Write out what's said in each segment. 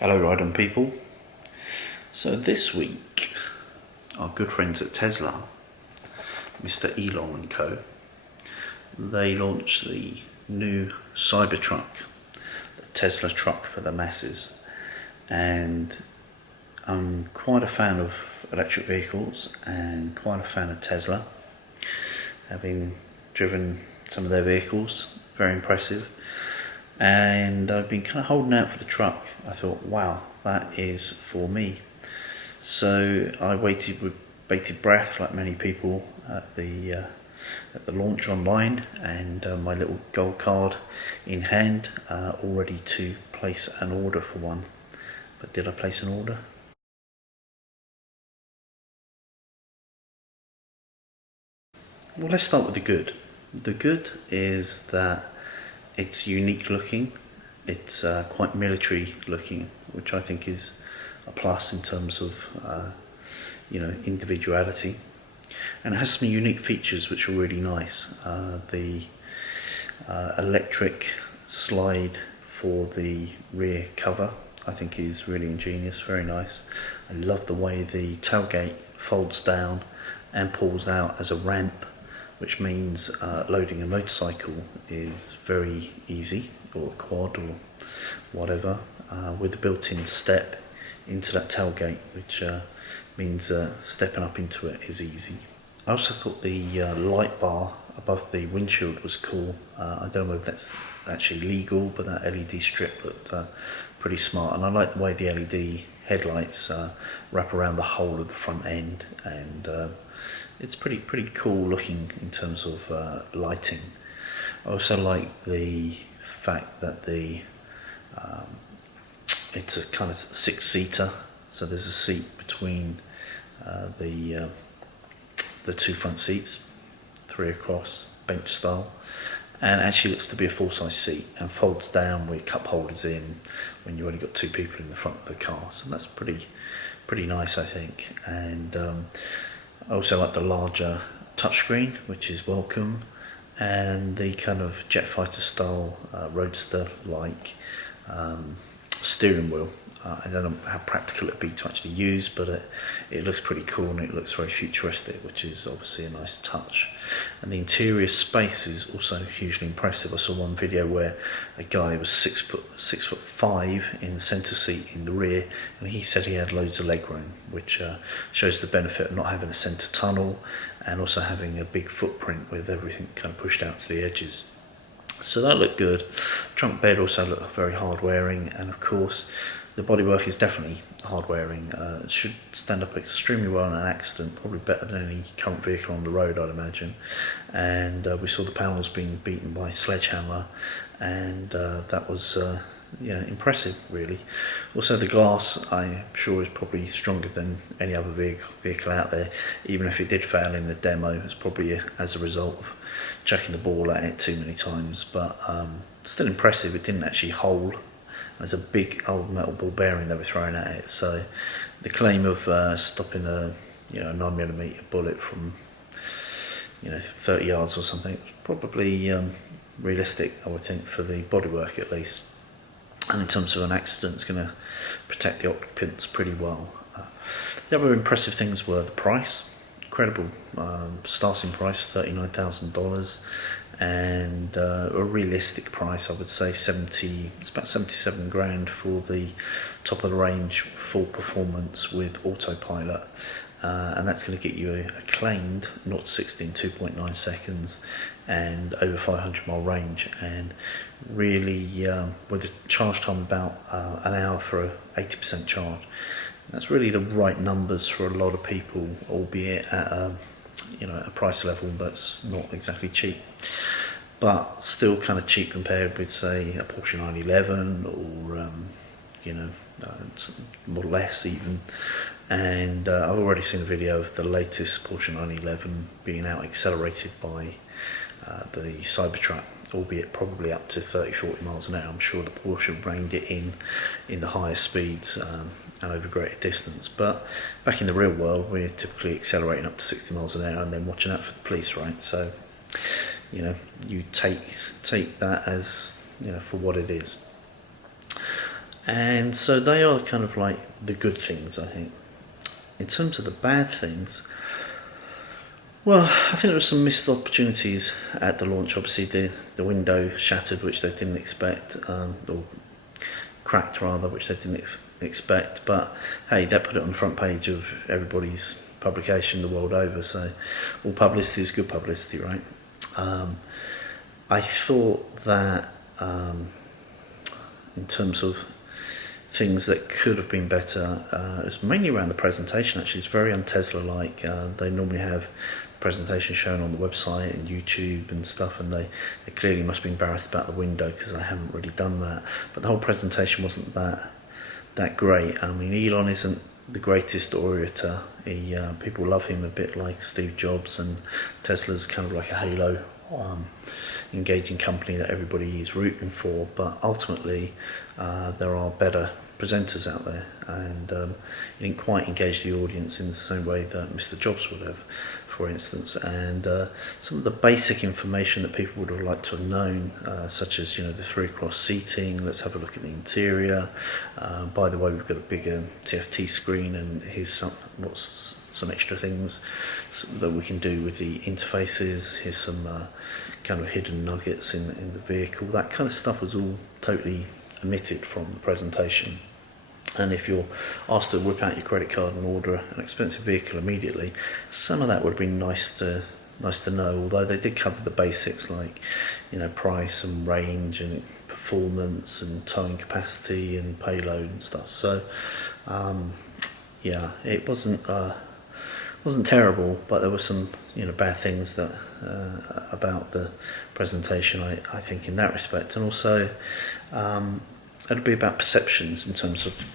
Hello Ride-On people. So this week our good friends at Tesla, Mr. Elon and Co, they launched the new Cybertruck, the Tesla truck for the masses, and I'm quite a fan of electric vehicles and quite a fan of Tesla, having driven some of their vehicles, very impressive. And I've been kind of holding out for the truck. I thought, wow, that is for me. So I waited with bated breath, like many people, at the launch online, and my little gold card in hand, all ready to place an order for one. But did I place an order? Well, let's start with the good. The good is that it's unique looking, it's quite military looking, which I think is a plus in terms of individuality, and it has some unique features which are really nice. The electric slide for the rear cover I think is really ingenious, very nice. I love the way the tailgate folds down and pulls out as a ramp, which means loading a motorcycle is very easy, or a quad or whatever, with the built-in step into that tailgate, which means stepping up into it is easy. I also thought the light bar above the windshield was cool. I don't know if that's actually legal, but that LED strip looked pretty smart, and I like the way the LED headlights wrap around the whole of the front end, and it's pretty cool looking in terms of lighting. I also like the fact that it's a kind of six-seater, so there's a seat between the two front seats, 3 across, bench style, and actually looks to be a full-size seat and folds down with cup holders in when you've only got 2 people in the front of the car. So that's pretty nice, I think. And I also like the larger touchscreen, which is welcome, and the kind of jet fighter style roadster-like steering wheel. I don't know how practical it'd be to actually use, but it looks pretty cool, and it looks very futuristic, which is obviously a nice touch. And the interior space is also hugely impressive. I saw one video where a guy was 6'5" in the centre seat in the rear, and he said he had loads of legroom, which shows the benefit of not having a centre tunnel and also having a big footprint with everything kind of pushed out to the edges. So that looked good. Trunk bed also looked very hard wearing, and of course the bodywork is definitely hard wearing. It should stand up extremely well in an accident, probably better than any current vehicle on the road, I'd imagine. And we saw the panels being beaten by sledgehammer, and that was impressive, really. Also, the glass, I'm sure, is probably stronger than any other vehicle out there. Even if it did fail in the demo, it's probably as a result of chucking the ball at it too many times, but still impressive. It didn't actually hold. There's a big old metal ball bearing they were throwing at it, so the claim of stopping a 9mm bullet from 30 yards or something is probably realistic, I would think, for the bodywork at least. And in terms of an accident, it's going to protect the occupants pretty well. The other impressive things were the price. Incredible starting price, $39,000, and a realistic price, I would say it's about 77 grand for the top of the range full performance with autopilot, and that's going to get you a claimed 0-60 in 2.9 seconds and over 500 mile range, and really with a charge time about an hour for a 80% charge. That's really the right numbers for a lot of people, albeit at a price level that's not exactly cheap, but still kind of cheap compared with, say, a Porsche 911 or Model S even. And I've already seen a video of the latest Porsche 911 being out accelerated by the Cybertruck, albeit probably up to 30-40 miles an hour. I'm sure the Porsche reined it in the higher speeds and over greater distance. But back in the real world, we're typically accelerating up to 60 miles an hour and then watching out for the police, right? So you take that as for what it is. And so they are kind of like the good things, I think. In terms of the bad things, well, I think there were some missed opportunities at the launch. Obviously, the window shattered, which they didn't expect, or cracked rather, which they didn't expect. But hey, that put it on the front page of everybody's publication the world over. So all publicity is good publicity, right? I thought that in terms of things that could have been better, it was mainly around the presentation. Actually, it's very un-Tesla-like. They normally have presentation shown on the website and YouTube and stuff, and they clearly must be embarrassed about the window because they haven't really done that. But the whole presentation wasn't that great. I mean, Elon isn't the greatest orator. People love him a bit like Steve Jobs, and Tesla's kind of like a halo engaging company that everybody is rooting for. But ultimately, there are better presenters out there, and he didn't quite engage the audience in the same way that Mr. Jobs would have, for instance. And some of the basic information that people would have liked to have known, such as the 3-cross seating. Let's have a look at the interior. By the way, we've got a bigger TFT screen, and here's some extra things that we can do with the interfaces. Here's some kind of hidden nuggets in the vehicle. That kind of stuff was all totally omitted from the presentation. And if you're asked to whip out your credit card and order an expensive vehicle immediately, some of that would have been nice to know. Although they did cover the basics like price and range and performance and towing capacity and payload and stuff. So yeah, it wasn't terrible, but there were some bad things that about the presentation, I think, in that respect. And also it'll be about perceptions in terms of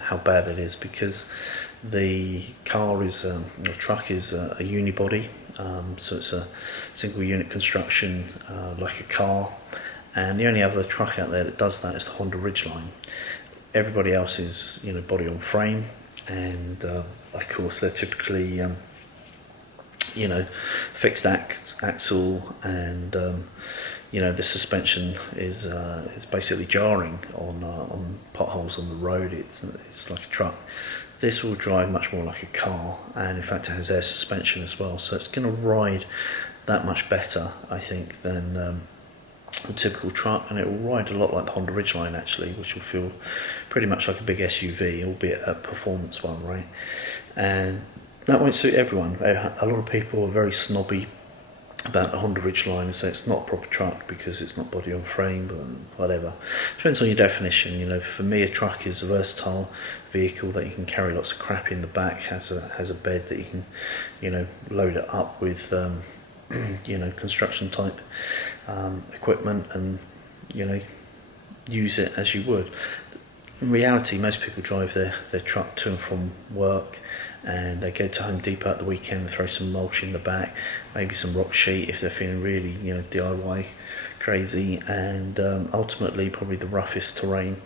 how bad it is, because the truck is a unibody, so it's a single unit construction, like a car, and the only other truck out there that does that is the Honda Ridgeline. Everybody else is body on frame, and of course they're typically fixed axle, and the suspension is basically jarring on potholes on the road. It's like a truck. This will drive much more like a car, and in fact it has air suspension as well, so it's going to ride that much better, I think, than a typical truck, and it will ride a lot like the Honda Ridgeline actually, which will feel pretty much like a big SUV, albeit a performance one, right? And that won't suit everyone. A lot of people are very snobby about the Honda Ridgeline and say it's not a proper truck because it's not body on frame, but whatever. Depends on your definition. For me, a truck is a versatile vehicle that you can carry lots of crap in the back, has a bed that you can load it up with construction type equipment, and use it as you would. In reality, most people drive their truck to and from work, and they go to Home Depot at the weekend and throw some mulch in the back, maybe some rock sheet if they're feeling really DIY crazy, and ultimately probably the roughest terrain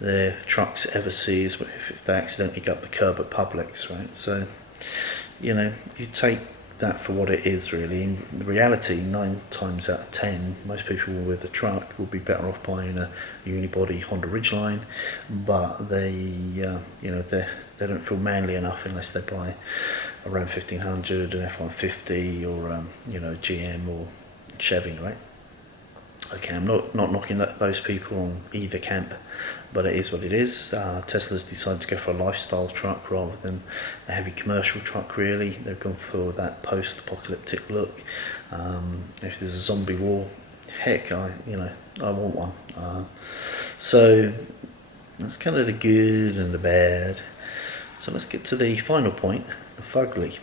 their trucks ever see is if they accidentally go up the curb at Publix, right? So you take that for what it is really. In reality, 9 times out of 10, most people with a truck will be better off buying a unibody Honda Ridgeline, but they don't feel manly enough unless they buy around 1500, an F-150, or GM or Chevy, right? Okay, I'm not knocking those people on either camp, but it is what it is. Tesla's decided to go for a lifestyle truck rather than a heavy commercial truck, really. They've gone for that post-apocalyptic look. If there's a zombie war, heck, I want one. So that's kind of the good and the bad. So let's get to the final point, the Fugly.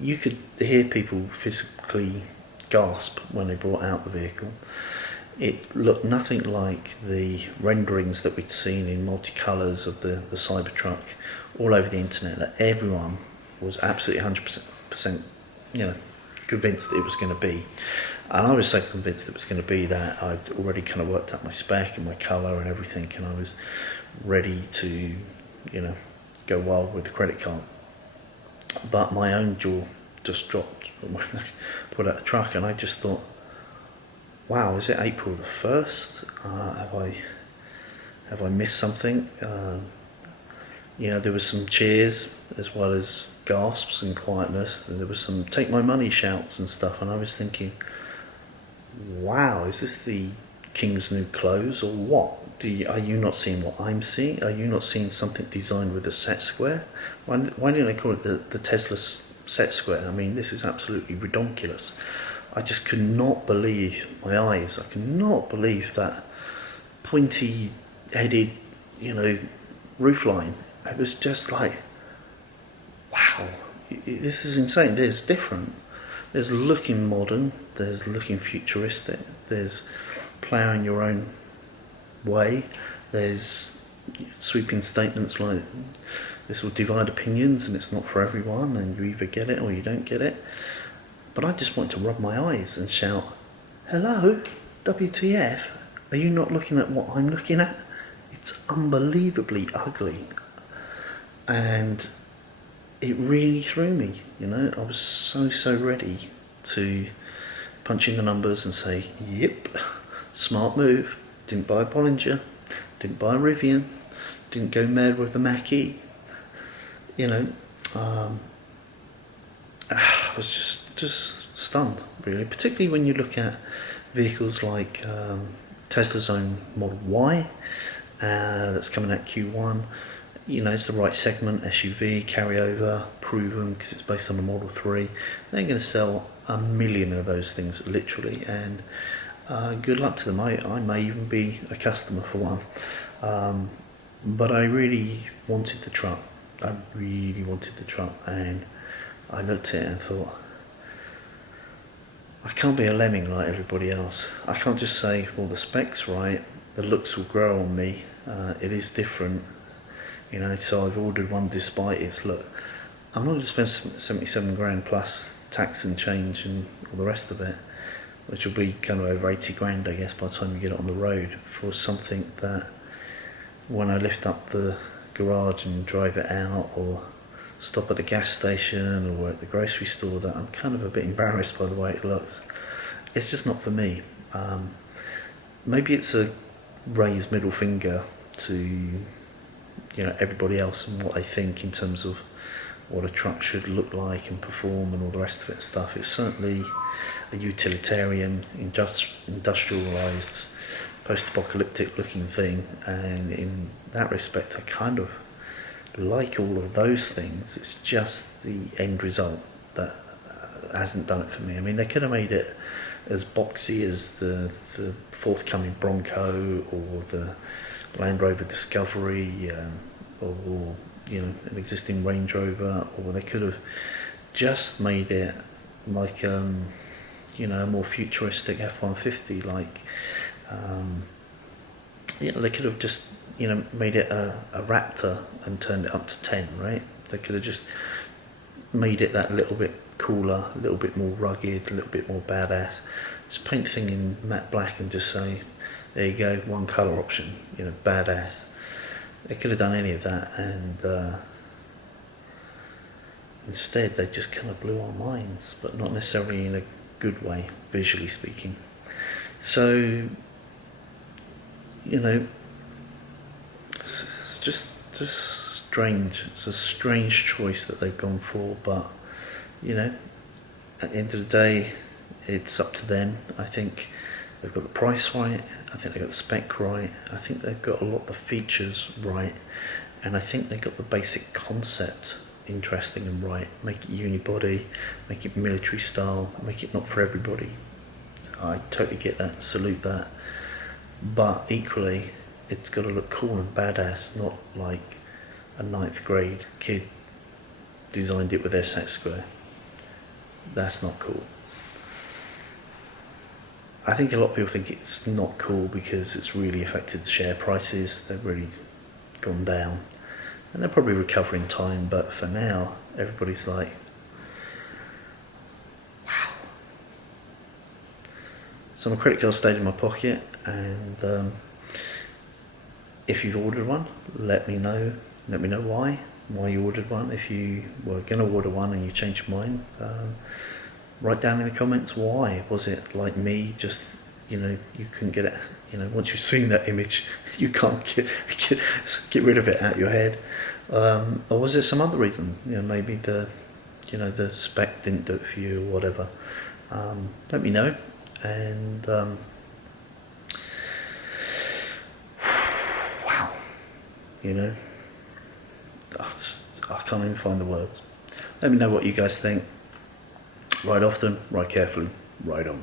You could hear people physically gasp when they brought out the vehicle. It looked nothing like the renderings that we'd seen in multicolours of the Cybertruck all over the internet, that everyone was absolutely 100% convinced it was going to be. And I was so convinced it was going to be that I'd already kind of worked out my spec and my colour and everything, and I was ready to go wild with the credit card. But my own jaw just dropped when I put out the truck, and I just thought, wow, is it April the 1st? Have I Have I missed something? You know, there was some cheers as well as gasps and quietness. There was some "take my money" shouts and stuff, and I was thinking, wow, is this the King's new clothes or what? Are you not seeing what I'm seeing? Are you not seeing something designed with a set square? Why didn't they call it the Tesla set square? I mean, this is absolutely ridiculous. I just could not believe my eyes. I could not believe that pointy-headed, you know, roofline. It was just like, wow, this is insane. There's different. There's looking modern. There's looking futuristic. There's ploughing your own way. There's sweeping statements like this will divide opinions and it's not for everyone and you either get it or you don't get it. But I just wanted to rub my eyes and shout, hello, WTF, are you not looking at what I'm looking at? It's unbelievably ugly. And it really threw me, you know. I was so ready to punch in the numbers and say, yep, smart move. Didn't buy a Bollinger, didn't buy a Rivian, didn't go mad with the Mach-E. You know, I was just stunned, really. Particularly when you look at vehicles like Tesla's own Model Y, that's coming out Q1. You know, it's the right segment, SUV, carryover, proven, because it's based on the Model 3. They're going to sell 1 million of those things, literally, and good luck to them. I may even be a customer for one. But I really wanted the truck. I really wanted the truck, and I looked at it and thought, I can't be a lemming like everybody else. I can't just say, well, the spec's right, the looks will grow on me, it is different. You know, so I've ordered one despite its look. I'm not going to spend 77 grand plus tax and change and all the rest of it, which will be kind of over 80 grand, I guess, by the time you get it on the road, for something that when I lift up the garage and drive it out, or stop at the gas station or at the grocery store, that I'm kind of a bit embarrassed by the way it looks. It's just not for me. Maybe it's a raised middle finger to, you know, everybody else and what they think in terms of what a truck should look like and perform and all the rest of it and stuff. It's certainly a utilitarian, industrialised, post-apocalyptic looking thing, and in that respect I kind of like all of those things. It's just the end result that hasn't done it for me. I mean, they could have made it as boxy as the forthcoming Bronco or the Land Rover Discovery, or you know, an existing Range Rover, or they could have just made it like you know, a more futuristic F-150, like you know, they could have just, you know, made it a Raptor and turned it up to 10, right? They could have just made it that little bit cooler, a little bit more rugged, a little bit more badass. Just paint the thing in matte black and just say, there you go, one colour option, you know, badass. They could have done any of that, and instead they just kind of blew our minds, but not necessarily in a good way, visually speaking. So, you know, it's just strange. It's a strange choice that they've gone for, but you know, at the end of the day, it's up to them. I think they've got the price right, I think they've got the spec right, I think they've got a lot of the features right, and I think they've got the basic concept interesting and right. Make it unibody, make it military style, make it not for everybody. I totally get that, salute that, but equally it's got to look cool and badass, not like a 9th grade kid designed it with their set square. That's not cool. I think a lot of people think it's not cool because it's really affected the share prices. They've really gone down, and they'll probably recover in time, but for now everybody's like, wow. So my credit card stayed in my pocket, and if you've ordered one, let me know why you ordered one. If you were going to order one and you changed your mind, write down in the comments why. Was it like me, just you know, you couldn't get it, you know, once you've seen that image, you can't get rid of it out your head. Or was there some other reason? You know, maybe the spec didn't do it for you or whatever. Let me know. And wow, you know, I can't even find the words. Let me know what you guys think. Ride often, ride carefully, ride on.